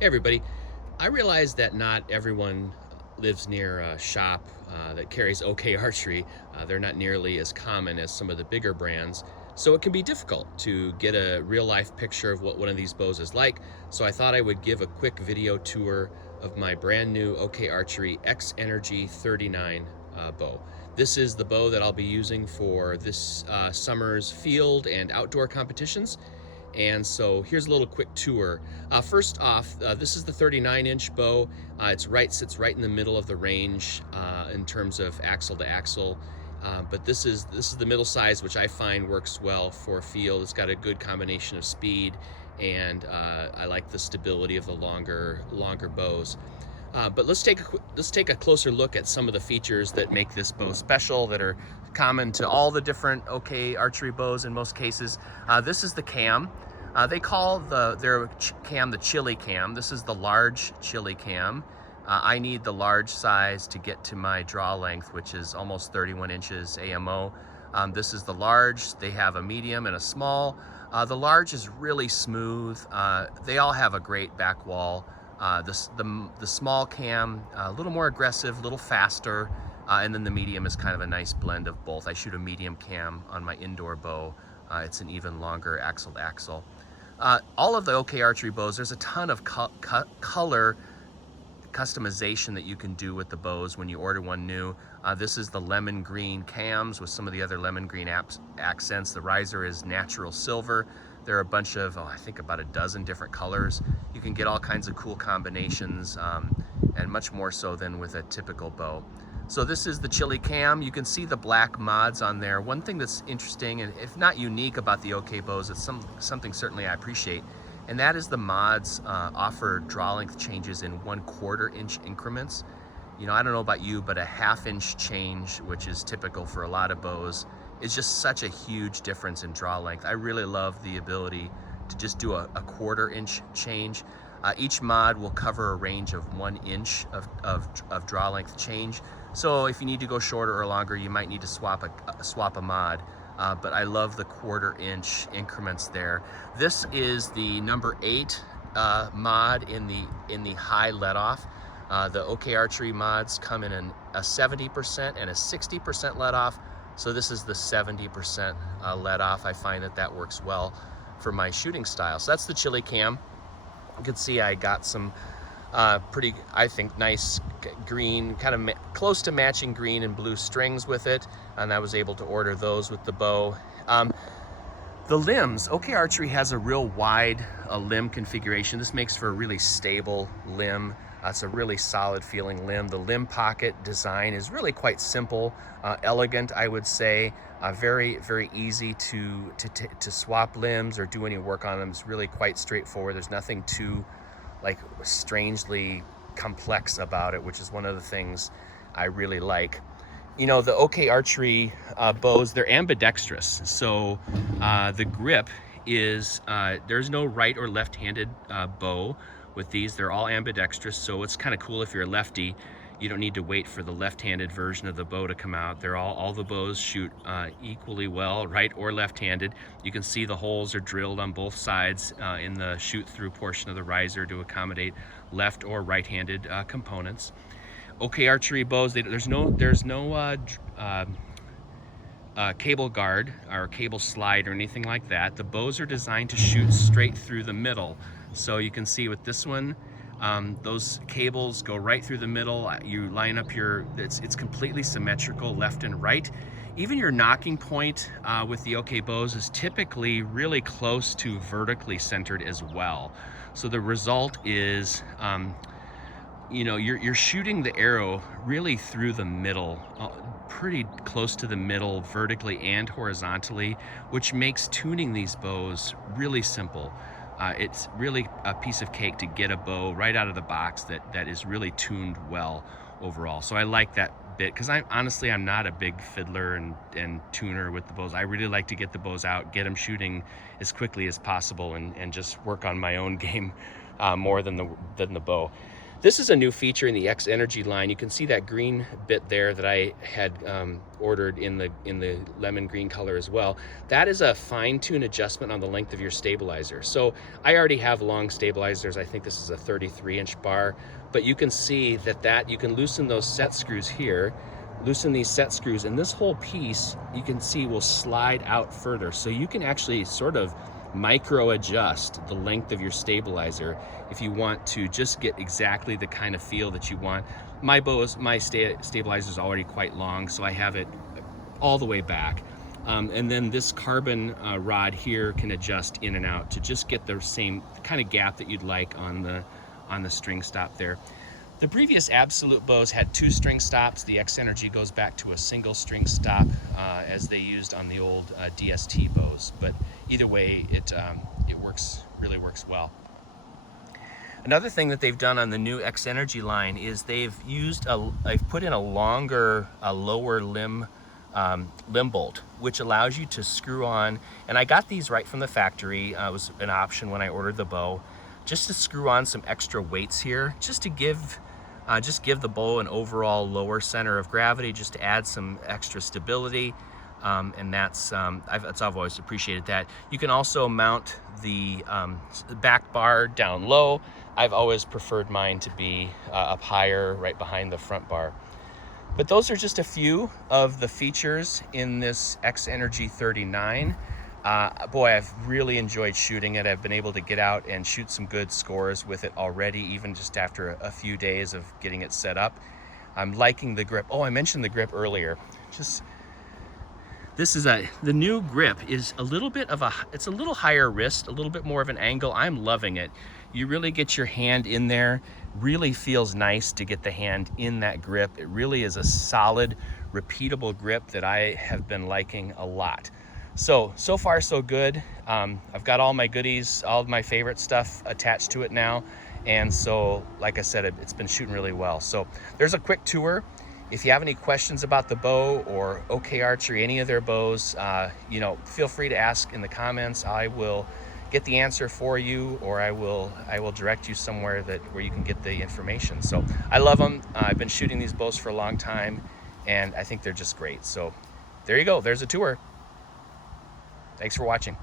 Hey everybody, I realize that not everyone lives near a shop that carries OK Archery. They're not nearly as common as some of the bigger brands, so it can be difficult to get a real life picture of what one of these bows is like. So I thought I would give a quick video tour of my brand new OK Archery X Energy 39 bow. This is the bow that I'll be using for this summer's field and outdoor competitions. And so here's a little quick tour. First off, this is the 39-inch bow. Sits right in the middle of the range in terms of axle to axle. But this is the middle size, which I find works well for field. It's got a good combination of speed, and I like the stability of the longer bows. But let's take a closer look at some of the features that make this bow special, that are common to all the different OK Archery bows in most cases. This is the cam. They call their cam the chili cam. This is the large chili cam. I need the large size to get to my draw length, which is almost 31 inches AMO. This is the large. They have a medium and a small. The large is really smooth. They all have a great back wall. The small cam, a little more aggressive, a little faster, and then the medium is kind of a nice blend of both. I shoot a medium cam on my indoor bow. It's an even longer axle to axle. All of the OK Archery bows, there's a ton of color customization that you can do with the bows when you order one new. This is the lemon green cams with some of the other lemon green accents. The riser is natural silver. There are a bunch of, I think about a dozen different colors. You can get all kinds of cool combinations, and much more so than with a typical bow. So this is the chili cam. You can see the black mods on there. One thing that's interesting, and if not unique about the OK bows, it's something certainly I appreciate, and that is the mods offer draw length changes in 1/4 inch increments. You know, I don't know about you, but a 1/2 inch change, which is typical for a lot of bows, is just such a huge difference in draw length. I really love the ability to just do a 1/4 inch change. Each mod will cover a range of 1 inch of draw length change. So if you need to go shorter or longer, you might need to swap a mod. But I love the 1/4 inch increments there. This is the number 8 mod in the high let off. The OK Archery mods come in a 70% and a 60% let off. So this is the 70% let off. I find that works well for my shooting style. So that's the chili cam. You can see I got some pretty, I think, nice green, kind of close to matching green and blue strings with it, and I was able to order those with the bow. The limbs, OK Archery has a real wide limb configuration. This makes for a really stable limb. It's a really solid feeling limb. The limb pocket design is really quite simple, elegant, I would say. Very, very easy to swap limbs or do any work on them. It's really quite straightforward. There's nothing too like strangely complex about it, which is one of the things I really like. You know, the OK Archery bows, they're ambidextrous. So the grip is, there's no right or left-handed bow with these. They're all ambidextrous, so it's kind of cool if you're a lefty. You don't need to wait for the left-handed version of the bow to come out. They're all the bows shoot equally well, right or left-handed. You can see the holes are drilled on both sides in the shoot-through portion of the riser to accommodate left or right-handed components. OK Archery bows, there's no cable guard or cable slide or anything like that. The bows are designed to shoot straight through the middle. So you can see with this one, those cables go right through the middle. You line up it's completely symmetrical left and right. Even your knocking point with the OK bows is typically really close to vertically centered as well. So the result is, you know, you're shooting the arrow really through the middle, pretty close to the middle vertically and horizontally, which makes tuning these bows really simple. It's really a piece of cake to get a bow right out of the box that is really tuned well overall. So I like that bit, because I'm not a big fiddler and tuner with the bows. I really like to get the bows out, get them shooting as quickly as possible, and just work on my own game more than the bow. This is a new feature in the X Energy line. You can see that green bit there that I had ordered in the lemon green color as well. That is a fine-tune adjustment on the length of your stabilizer. So I already have long stabilizers. I think this is a 33-inch bar, but you can see that you can loosen those set screws here, loosen these set screws, and this whole piece you can see will slide out further. So you can actually sort of micro adjust the length of your stabilizer if you want to just get exactly the kind of feel that you want. My stabilizer is already quite long, so I have it all the way back. And then this carbon rod here can adjust in and out to just get the same kind of gap that you'd like on the string stop there. The previous Absolute bows had 2 string stops. The X Energy goes back to a single string stop as they used on the old DST bows. But either way, it really works well. Another thing that they've done on the new X Energy line is they've put in a lower limb bolt, which allows you to screw on. And I got these right from the factory. It was an option when I ordered the bow, just to screw on some extra weights here, just to give the bow an overall lower center of gravity, just to add some extra stability. And I've always appreciated that. You can also mount the back bar down low. I've always preferred mine to be up higher, right behind the front bar. But those are just a few of the features in this X Energy 39. Boy, I've really enjoyed shooting it. I've been able to get out and shoot some good scores with it already, even just after a few days of getting it set up. I'm liking the grip. Oh, I mentioned the grip earlier. The new grip is a little higher wrist, a little bit more of an angle. I'm loving it. You really get your hand in there. Really feels nice to get the hand in that grip. It really is a solid, repeatable grip that I have been liking a lot. So far so good. I've got all my goodies, all of my favorite stuff attached to it now. And so, like I said, it's been shooting really well. So there's a quick tour. If you have any questions about the bow or OK Archery, any of their bows, feel free to ask in the comments. I will get the answer for you, or I will direct you somewhere where you can get the information. So I love them. I've been shooting these bows for a long time, and I think they're just great. So there you go. There's a tour. Thanks for watching.